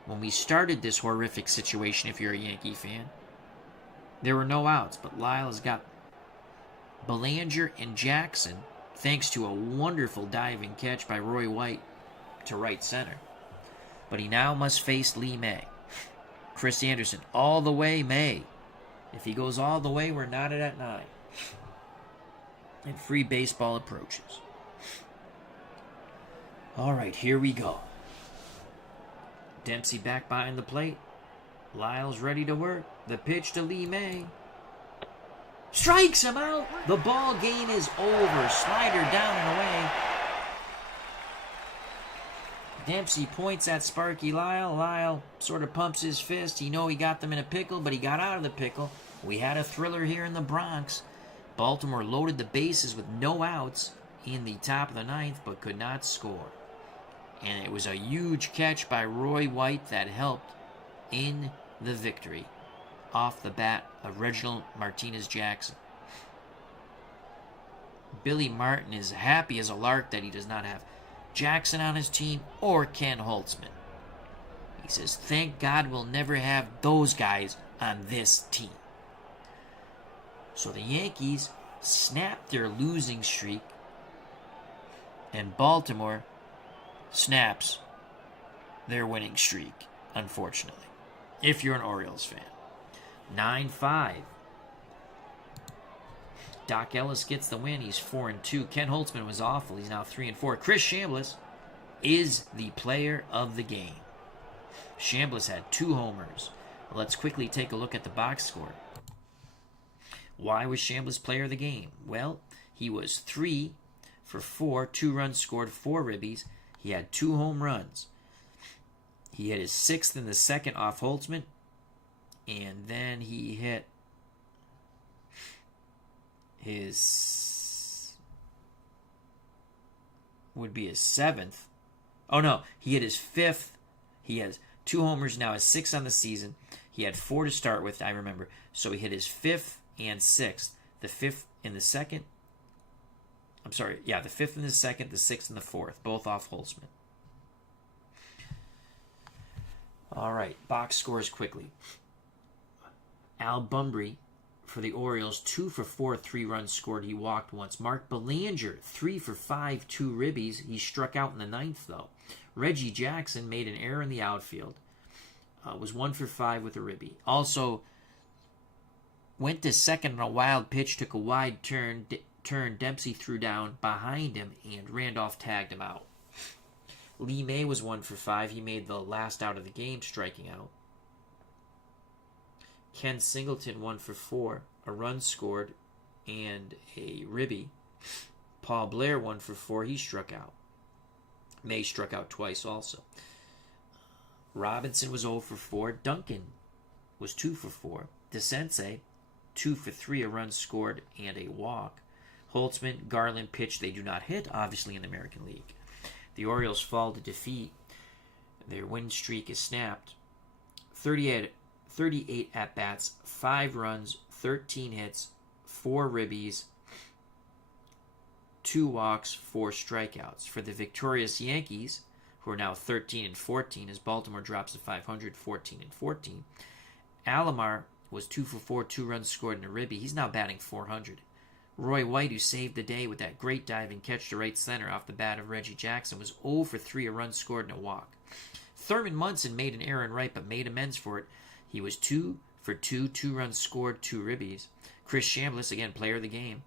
When we started this horrific situation, if you're a Yankee fan, there were no outs, but Lyle has got Belanger and Jackson, thanks to a wonderful diving catch by Roy White to right center. But he now must face Lee May. Chris Anderson, all the way May. If he goes all the way, we're knotted at 9. And free baseball approaches. All right, here we go. Dempsey back behind the plate. Lyle's ready to work. The pitch to Lee May. Strikes him out. The ball game is over. Slider down and away. Dempsey points at Sparky Lyle. Lyle sort of pumps his fist. He know he got them in a pickle, but he got out of the pickle. We had a thriller here in the Bronx. Baltimore loaded the bases with no outs in the top of the 9th, but could not score. And it was a huge catch by Roy White that helped in the victory off the bat of Reginald Martinez Jackson. Billy Martin is happy as a lark that he does not have Jackson on his team or Ken Holtzman. He says, thank God we'll never have those guys on this team. So the Yankees snapped their losing streak, and Baltimore snaps their winning streak, unfortunately, if you're an Orioles fan. 9-5. Doc Ellis gets the win. He's 4-2. Ken Holtzman was awful. He's now 3-4. Chris Chambliss is the player of the game. Chambliss had 2 homers. Let's quickly take a look at the box score. Why was Chambliss player of the game? Well, he was 3 for 4, 2 runs scored, 4 ribbies. He had 2 home runs. He hit his 6th in the 2nd off Holtzman, and then he hit his would be his 7th. Oh no, he hit his 5th. He has 2 homers now, his 6th on the season. He had 4 to start with, I remember. So he hit his 5th and 6th. The 5th in the 2nd. I'm sorry, yeah, the 5th and the 2nd, the 6th and the 4th, both off Holtzman. All right, box scores quickly. Al Bumbry for the Orioles, 2 for 4, 3 runs scored. He walked once. Mark Belanger, 3 for 5, 2 ribbies. He struck out in the 9th, though. Reggie Jackson made an error in the outfield. Was 1 for 5 with a ribby. Also, went to second on a wild pitch, took a wide turn. Dempsey threw down behind him, and Randolph tagged him out. Lee May was 1 for 5. He made the last out of the game, striking out. Ken Singleton 1 for 4. A run scored and a ribby. Paul Blair 1 for 4. He struck out. May struck out twice also. Robinson was 0 for 4. Duncan was 2 for 4. DeSense 2 for 3. A run scored and a walk. Holtzman, Garland pitched. They do not hit, obviously, in the American League. The Orioles fall to defeat. Their win streak is snapped. 38 at-bats, 5 runs, 13 hits, 4 ribbies, 2 walks, 4 strikeouts. For the victorious Yankees, who are now 13-14, as Baltimore drops to 500, 14-14, Alomar was 2 for 4, 2 runs scored and a ribby. He's now batting 400. Roy White, who saved the day with that great diving catch to right center off the bat of Reggie Jackson, was 0 for 3, a run scored and a walk. Thurman Monson made an error in right, but made amends for it. He was 2 for 2, 2 runs scored, 2 ribbies. Chris Chambliss, again, player of the game,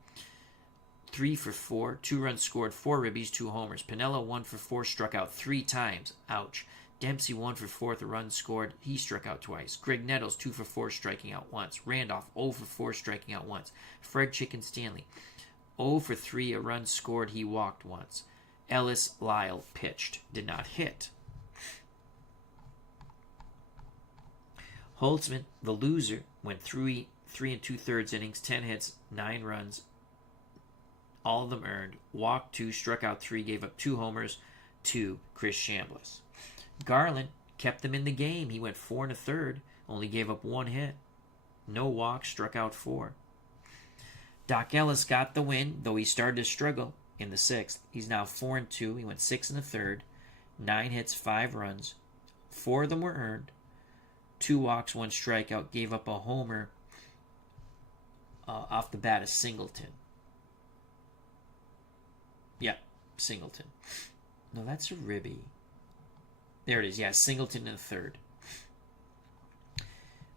3 for 4, 2 runs scored, 4 ribbies, 2 homers. Piniella 1 for 4, struck out 3 times. Ouch. Dempsey 1 for 4, a run scored. He struck out twice. Greg Nettles 2 for 4, striking out once. Randolph 0 for 4, striking out once. Fred Chicken Stanley 0 for 3, a run scored. He walked once. Ellis Lyle pitched, did not hit. Holtzman, the loser, went 3 2/3 innings, 10 hits, 9 runs, all of them earned. Walked 2, struck out 3, gave up 2 homers to Chris Chambliss. Garland kept them in the game. He went 4 1/3, only gave up 1 hit. No walks, struck out 4. Doc Ellis got the win, though he started to struggle in the 6th. He's now 4-2. He went 6 1/3, 9 hits, 5 runs. 4 of them were earned. 2 walks, 1 strikeout, gave up a homer off the bat of Singleton. Yeah, Singleton. No, that's a ribby. There it is. Yeah, Singleton in the 3rd.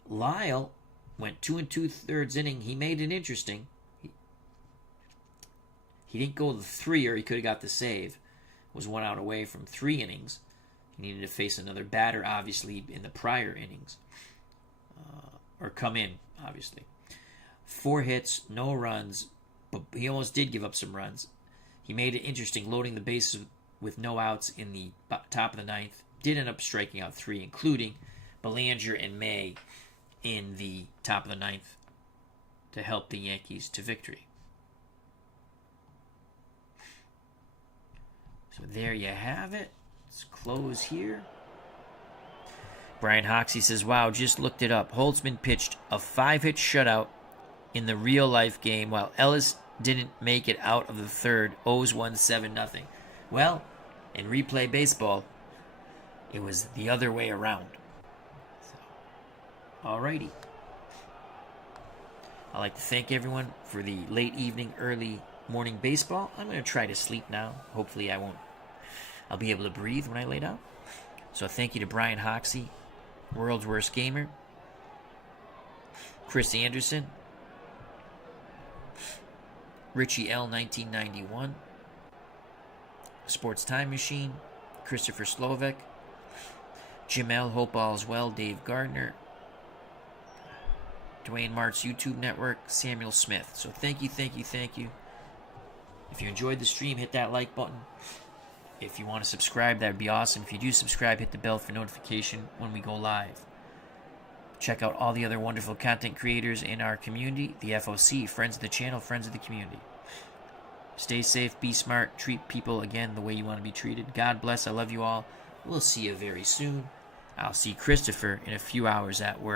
Lyle went 2 2/3 inning. He made it interesting. He didn't go to 3, or he could have got the save. Was 1 out away from 3 innings. He needed to face another batter, obviously, in the prior innings. Or come in, obviously. 4 hits, no runs, but he almost did give up some runs. He made it interesting, loading the bases with no outs in the top of the 9th. Did end up striking out 3, including Belanger and May in the top of the 9th to help the Yankees to victory. So there you have it. Let's close here. Brian Hoxie says, wow, just looked it up. Holtzman pitched a 5-hit shutout in the real-life game, while Ellis didn't make it out of the 3rd. O's won 7-0. Well, in replay baseball, it was the other way around. So, alrighty. I'd like to thank everyone for the late evening, early morning baseball. I'm going to try to sleep now. Hopefully I'll be able to breathe when I lay down. So thank you to Brian Hoxie, World's Worst Gamer, Chris Anderson, Richie L. 1991, Sports Time Machine, Christopher Slovak, Jim L. Hope All's Well, Dave Gardner, Dwayne Mart's YouTube network, Samuel Smith. So thank you. If you enjoyed the stream, hit that like button. If you want to subscribe, that would be awesome. If you do subscribe, hit the bell for notification when we go live. Check out all the other wonderful content creators in our community, the FOC, friends of the channel, friends of the community. Stay safe, be smart, treat people, again, the way you want to be treated. God bless, I love you all. We'll see you very soon. I'll see Christopher in a few hours at work.